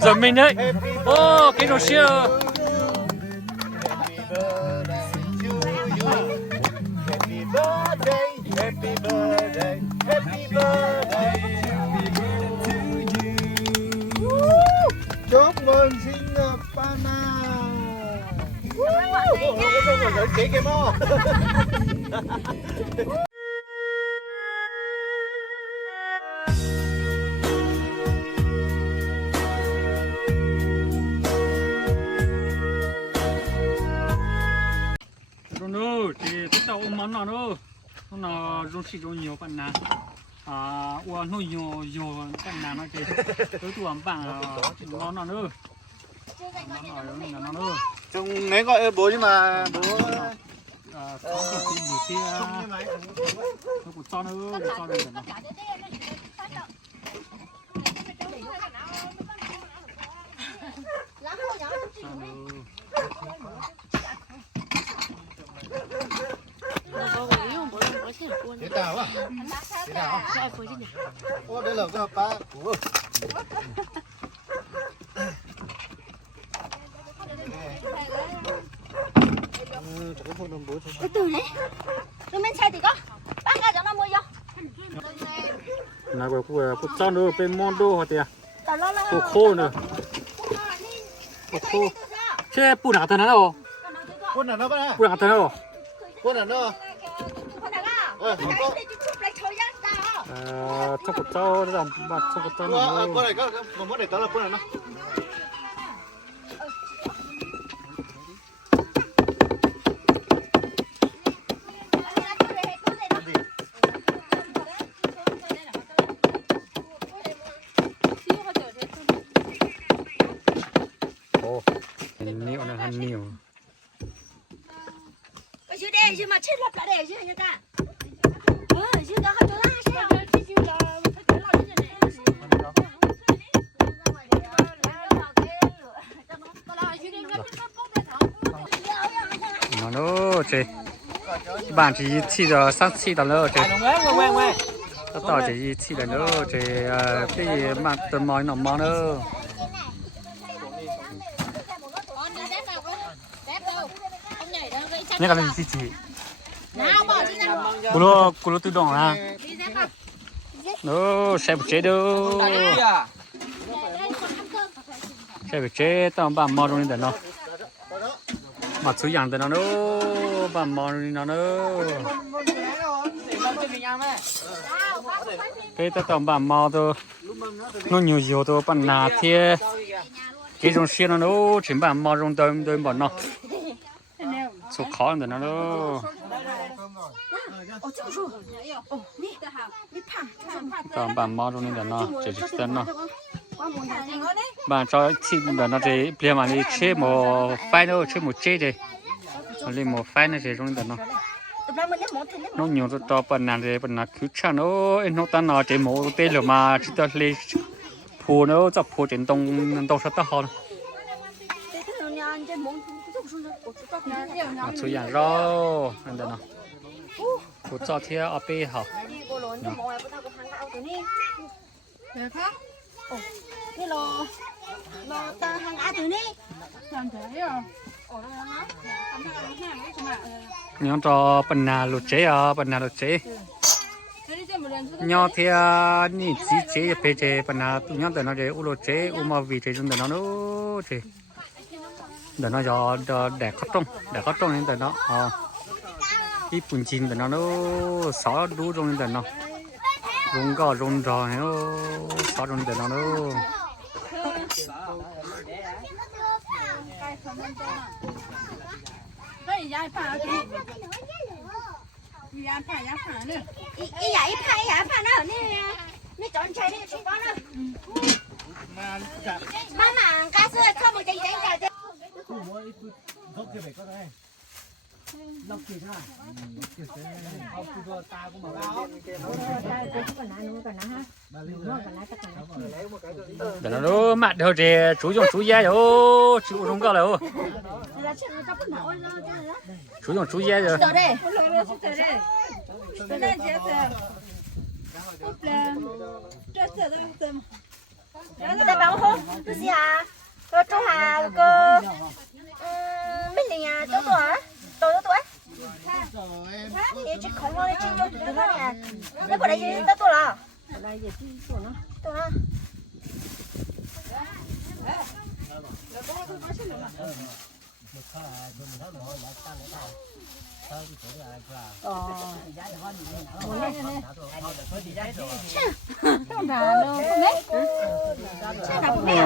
Giờ mình đấy. Ô, cái đồ xe. Happy birthday, happy birthday. Chúc mừng sinh nhật Pana. Rồi chị kia mô. Rồi thì cái tàu món nào nữa? Nó rung xịt rung nhiều phần nào. Uống nó nhiều phần nào nó thì tôi tụi bạn món nào nữa? Món nào nữa? Chúng nếu gọi bố nhưng mà bố Có cái gì kia nó cũng cho nữa cho đây nó thế nào á? Thế nào? Ô đây là cái hộp ba. Từ từ đấy. Rồi mình xe thì có. Bác ra cho nó mua vô. là của cho nữa bên món đồ hả tiệt? Tao lo lo. Của khô nữa. Của khô. Thế bún nào thế nào? Quân là nó bắt bún nào thế nào? Quân là nó. Cho của cho nó làm bát cho của cho nó. Quân này có món này tao là quân là nó. Nhiều nó hơn nhiều. Cái chứ đây chứ mà chết lập lại để chứ người ta. Chứ đó không cho ra sao? Nó chị bạn chỉ chỉ là sáng chỉ là nữa chị nó tỏ chỉ là nữa chị cái gì mà từ mồi nó món nữa nhớ cái gì chị cú lô tự động à nó sẽ bị chế đâu sẽ bị chế tao bạn mò trong đây nó mà chú养的nó bà mò nó cái ta tao bà mò thôi nó nhiều thôi bà nà thế cái trong xe nó chỉ bà mò trong đôi bọn nó số khó hơn nó tao bà mò trong đây nó chỉ tên nó bạn cho chị nó chỉ bây mà đi chơi một phái nữa chơi một chơi đi lên một phái nữa thì trong đó nó nhiều rồi to phần nào thì phần nào cứ chả nó ta nói chỉ một tên rồi mà chỉ ta lên phù nó chọc phù trên đông sát ta hòn chú nhà rau anh đó nó phù cho thế ở bên hả cái lò ta hàng á từ này nhóm cho phần nào lột chế nhau thì nhìn chỉ chế về chế phần nào tụi nhóm từ nó chế u lột chế u mà vì chế trong từ nó nữa chế để nó cho để cắt trong nên từ nó ít bùn chín từ nó xóa đủ trong nên từ nó rung gò rung rò nó xóa trong từ nó cái giải phá nữa nè chọn chơi đi chúng con nữa mà cá sấu không một cái gì đấy để nó mặn thôi thì chú giá rồi chú không có đâu chú giá rồi ta bảo đâu không cái gì à cái chỗ hà cái mấy gì à chỗ tuổi tuổi tuổi chỉ không nói chỉ cho tụi nó nè nó có đây gì tới tuổi là đây giờ chỉ tuổi nó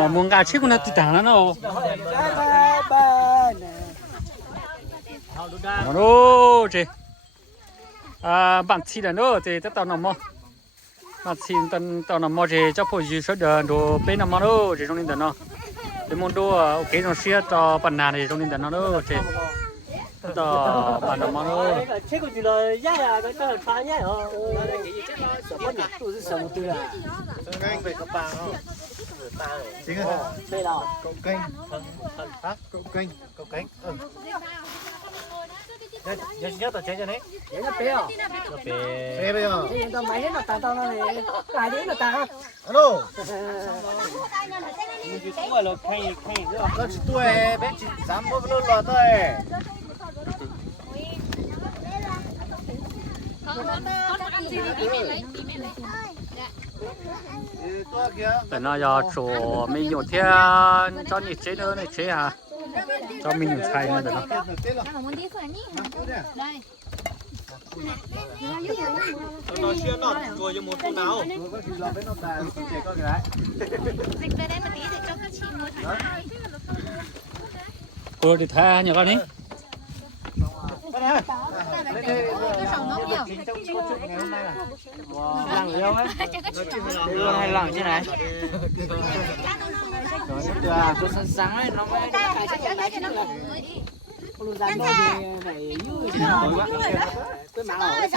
muốn gà chiếc con nó tàng nó đâu nó chị bạn chị là nó thì tất tao nằm mò bạn chị tao nằm mò thì chắc phải giữ số đồ bên nằm mò nó thì trong nên nó cái món đồ ok nó xia cho bạn nào thì trong nên nó nó chị đó bạn nằm mò nó这个就是呀呀，个这穿呀哦，什么呢？都是什么对啊？ Canh về các bạn không? Chính rồi. 对了， Cậu canh. Hả? Cậu canh. Cậu canh. nhớ tao chơi cho đấy. Nhớ nó bé à? Nó bé. Bé bây giờ. Tao máy hết nó tao tao nó này, cái đấy nó tao. Alo. Mình chỉ có là khay nữa. Nó chỉ tuổi bé chỉ dám mua nó lọt thôi. để nó giờ chỗ mình dùng theo cho nhị chế nữa này chế à cho mình dùng xài nữa được không Nó xuyên nó rồi cho một cô nào. cô đi thay nhiều con đi Lằng yêu ấy. Đưa hay lằng chứ này. Từ cô sáng sáng ấy nó mới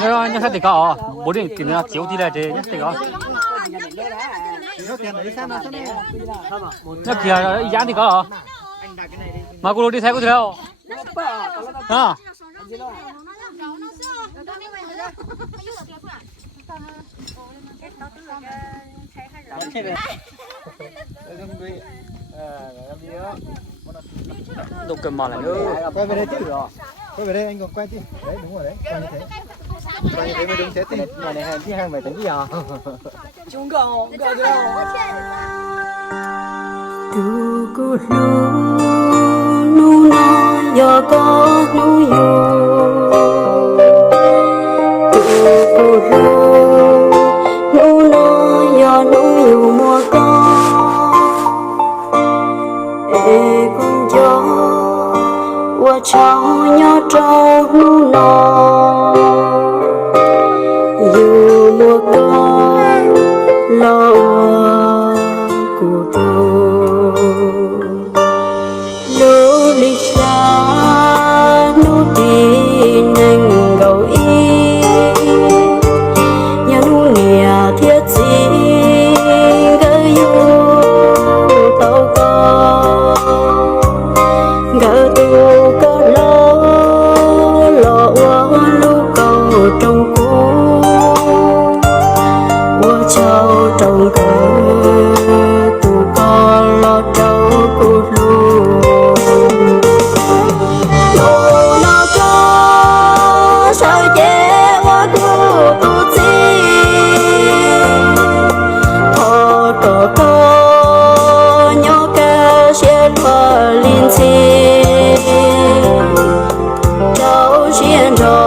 rồi nhá thì có bố đi tìm nó chiếu đi lại thì nhá thì có nhá kia giá thì có mà cô đi thay có theo à đâu cần mà lại nữa Quay về đây chứ. Quay về đây anh còn quay chứ. Đấy đúng rồi đấy. Quay như thế. Quay như thế mới đúng thế thì. Mà này hàngที่hàng phải tính gì à? Chúng cậu cậu tu cô nu na yo có nu yo tu cô nu na yo nu yo mua có e con gió qua cháu nhỏ trâu nu na yêu mua có lo cô lũ đi xa nụ đi nành gầu y nhà nụ nia thiết gì gỡ yêu tàu co gỡ tu có lo lũ cầu trong cũ qua châu trong cầu tu có lo trâu cũ luôn nó có sao chế qua tu tu chi thọ có nhỏ ca sẽ thọ liên chi cháu xuyên trò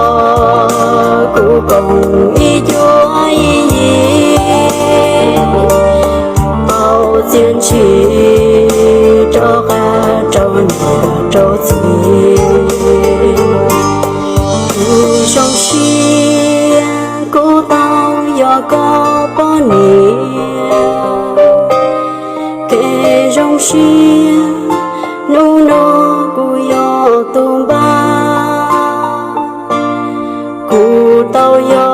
cụ cùng ý chúa ý bao tiên chỉ cho cả trâu nhà trâu chi từ trong xuyên cô tao do có bao nhiêu kể trong xuyên nô nô cô yo tung ba cô tao yo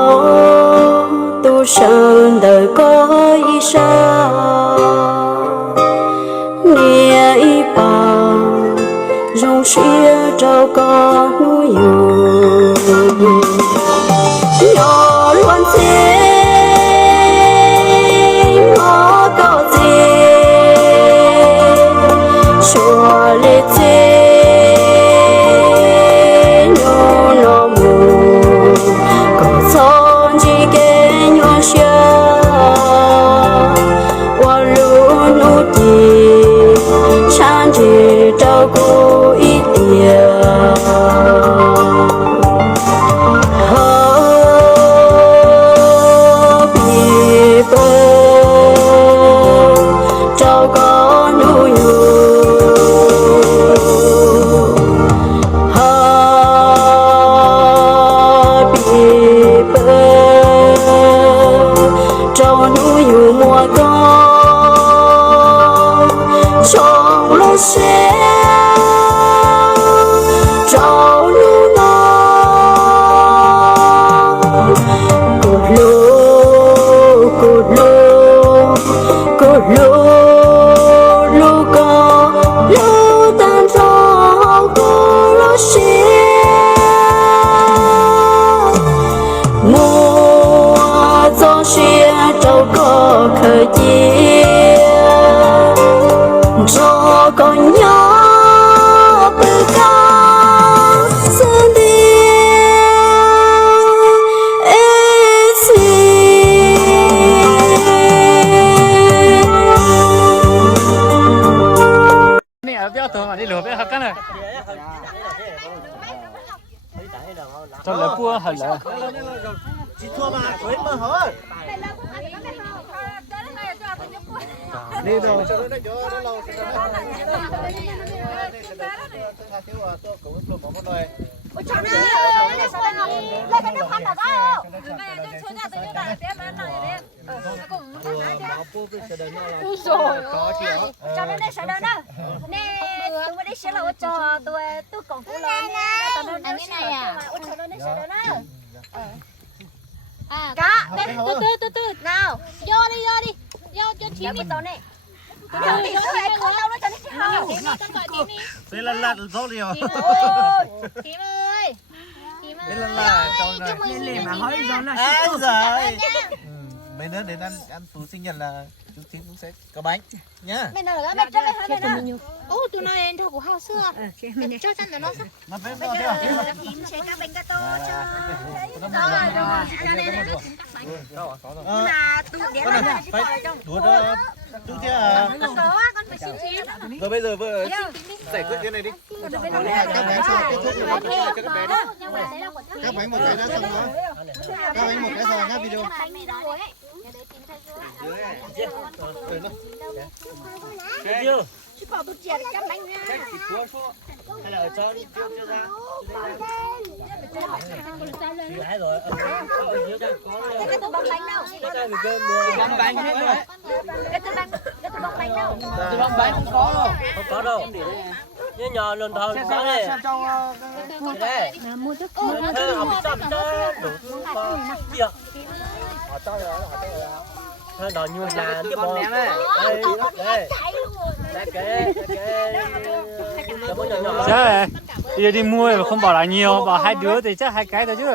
tu sơn đời có ý sao nia ý bằng dòng xuyên trâu có núi yêu nhỏ luôn thế nó có gì lo xe trao lu nó cột lô lu có lu tan trao cô lo xe mùa gió xe trâu có khởi chia cho con nhỏ bơ ca sơn đi này ở béo thôi mà đi lừa béo hấp cái này cho lỡ cua hả lỡ chỉ thua mà với mơ hở đi rồi cho nó chỗ nó lâu cho nên đây sợ đâu đâu nè tụi mình đi sẽ là cho tôi còn phụ lớn nè tụi mình này à cho nên đây sợ đâu đâu cá đây từ nào vô đi vô cho chín đi tao này tao đi không đâu nó cho nó hao con gọi chín đi đây là lạt gió liều chín ơi đây là trong này mà hỏi gió là rồi mấy đứa đến ăn tú sinh nhật là chú Chín cũng sẽ có bánh nhá. Mình nói là mẹ cho mày hơi này nè. Tụi nó em thằng của hao xưa. Cho chân tụi nó sao? Nó bé to thế à? Thím sẽ các bánh gato cho. Mà tụi đĩa là chỉ bỏ trong. Đùa đó. Chú chứ à? Con phải xin xíu. Rồi bây giờ vợ giải quyết cái này đi. Các bé sao kết thúc rồi cho các bé đó. Các bánh một cái đã xong rồi. Các bánh một cái rồi nhá video. chưa? Chứ bảo tôi chè các bánh nha. Hay là cho chưa ra? Ai rồi? Cái tôi bóng bánh đâu? Cái bóng bánh hết rồi. Cái tôi bóng bánh đâu? Cái bóng bánh không có đâu. Không có đâu. Như nhỏ lần đầu có này. Đây. Mua thức. Thế họ bị cho đủ có việc. Họ cho rồi. Thôi đòi như là cái bò này. Đây. Đây. Thế bây đi mua mà không bảo là nhiều, bảo hai đứa thì chắc hai cái thôi chứ.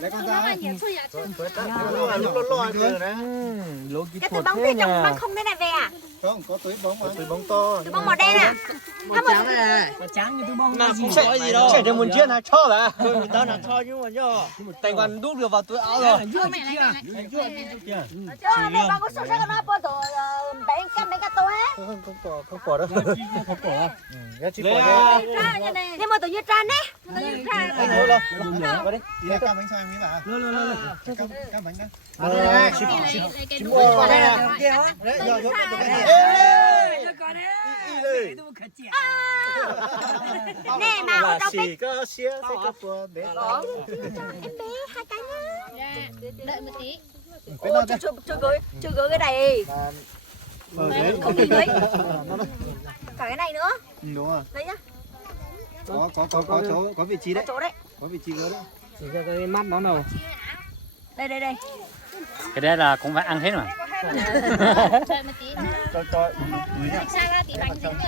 Lấy con ra. Lo rồi đấy. Cái túi bóng kia trong băng không thế này về à? Không, có túi bóng mà. Túi bóng to. Túi bóng màu đen à? Trắng như túi bóng không có gì đâu. Chạy được một chiếc là cho đã. Người ta là cho nhưng mà cho. Tài khoản đút được vào túi áo rồi. Cho này băng có sổ sách nó bỏ tổ bánh cái tô hết. Không bỏ đâu. Không bỏ. Chỉ bỏ đây. Nhưng mà tự nhiên tràn đấy. Anh nhớ lo. Vào đi. Đi các bánh sao em nghĩ là. Các bánh đó. Đây. Chỉ mua vào đây nè. Đấy, giờ dốt được cái gì? Nè mà ở trong cái có xía cái cặp bé. em bé hai cái nhá. Đợi một tí. Chưa gửi cái này. Không gửi. Cả cái này nữa. Đúng rồi. Đấy nhá. Có vị trí đấy. Chỗ đấy. Có vị trí nữa đấy. Chỉ cho cái mắt nó nào. Đây. Cái đấy là cũng phải ăn hết mà. Đợi một tí. Cho. Sang ra tí bánh dính rồi.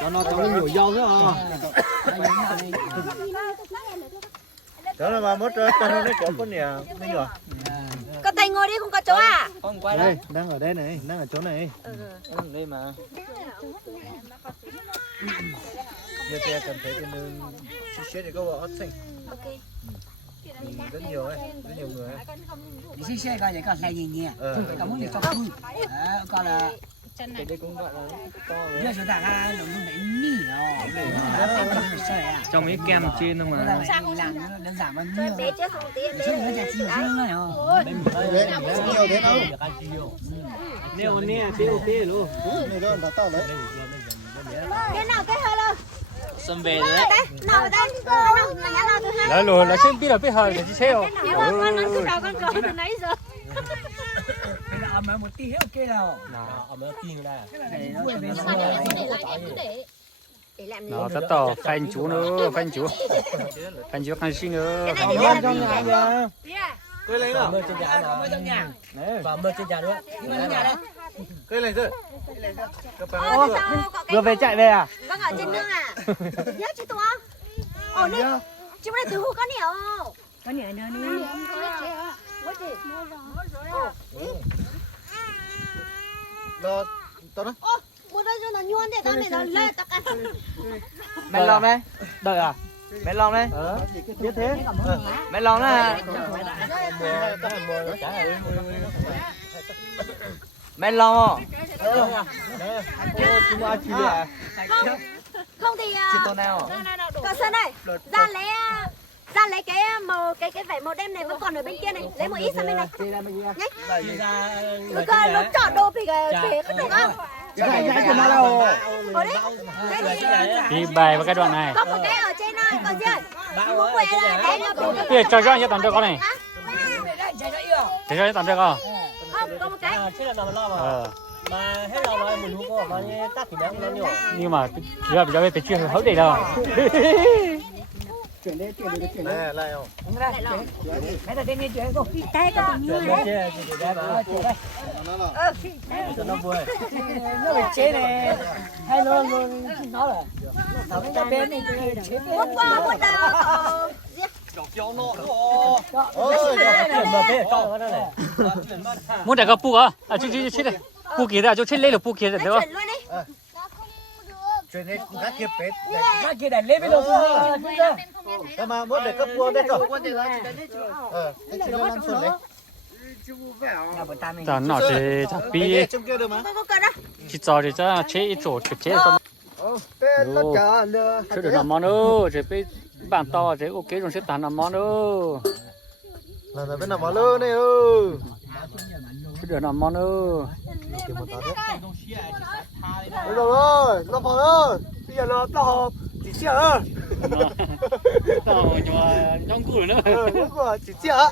Cho nó nhiều dâu nữa à. Đó là mà mất rồi, con nó chỗ con nè, mấy rồi. Con Thành ngồi đi không có chỗ à? Không quay đây, đang ở đây này, đang ở chỗ này. Đây mà. Giờ thì cần phải trên đường share để có hot thing. Ok. Rất nhiều ấy, rất nhiều người ấy. Đi xe coi vậy còn là gì nhỉ? Có muốn để cho vui. Còn là Cái đây cũng gọi là to rồi. giờ chúng ta ha nó muốn đánh nỉ nó. Trong mấy kem trên không mà. Làm đơn giản bao nhiêu. Bé chứ không tí Chứ nữa chả chịu chứ nữa không? Đấy, nhiều thế đâu. Nếu nè, tiêu luôn. Này đó là to đấy. cái nào cái hơi luôn. xuân về rồi đấy. Nào ở đây, nào nhà nào thứ hai. Là rồi là xem biết là biết hỏi thì xe không? Nếu mà con ăn thứ nào con có từ nãy giờ. Nào, ở mấy tin đây. Nó tất tỏ phanh chú nữa, phanh chú khăn xin nữa. Trong nhà kìa. Cây lên à? Mơ trên nhà nào? Và mơ trên nhà nữa. Cây lên rồi. Vừa về chạy về à? Vâng ở trên nương à? Nhớ chứ tụi không? Ồ đi. Chúng này từ hú có nhiều. Có nhiều nữa đi. Đó, tao đó. Ô, mua ra cho nó nhuôn để tao này nó lê tao ăn. Mẹ lòng đây. Đợi à? Mẹ lòng đây. Biết thế. Mẹ lòng đó. Mẹ lòng. Không thì Chị tô nào? cờ sân này ra lấy cái màu cái vải màu đen này vẫn còn ở bên kia này, lấy một ít sang bên này nhé. Nó chọn đồ bị cái được không? Cái của nó đâu? Ở đấy, đây Đi bài vào cái đoạn này. có một cái ở trên này còn gì? Mua quẹt là cái nó Bây giờ cho toàn cho con này. Để cho toàn cho con. không có một cái. Thế là nó lo mà hết lòng rồi mình không có mà như tắt thì bé nó nhiều. Nhưng mà giờ bây giờ chưa hấu để đâu. Này, lại không? Tay có tình yêu đấy. Nó vui. Nó bị chế này. Hay nó là nó bên này chế. Mua qua mua đâu. Muốn để cái pu à? À chứ chết đây. Pu kia ra, chỗ chết lấy được pu kia được không? Chuyển luôn đi. Chuyện này các kiếp bếp. Cái kia này lấy bên đâu Cái mà muốn để cấp buôn đấy rồi. Cái chuyện làm xuân đấy. Ta nó thì thằng pi Trong kia được mà. Có cần đó. chỉ cho thì cha chế ít chỗ chế xong. Tên nó chả lừa. Chứ được làm món nữa, chế bị bàn to chế ok rồi sẽ tàn làm món nữa. Là bên nào mà lơ này ư. Chứ được làm món nữa. Được rồi, nó vào ơi. Bây giờ nó to chỉ chả. Tao nhưng mà trong củ nữa. Chỉ chả.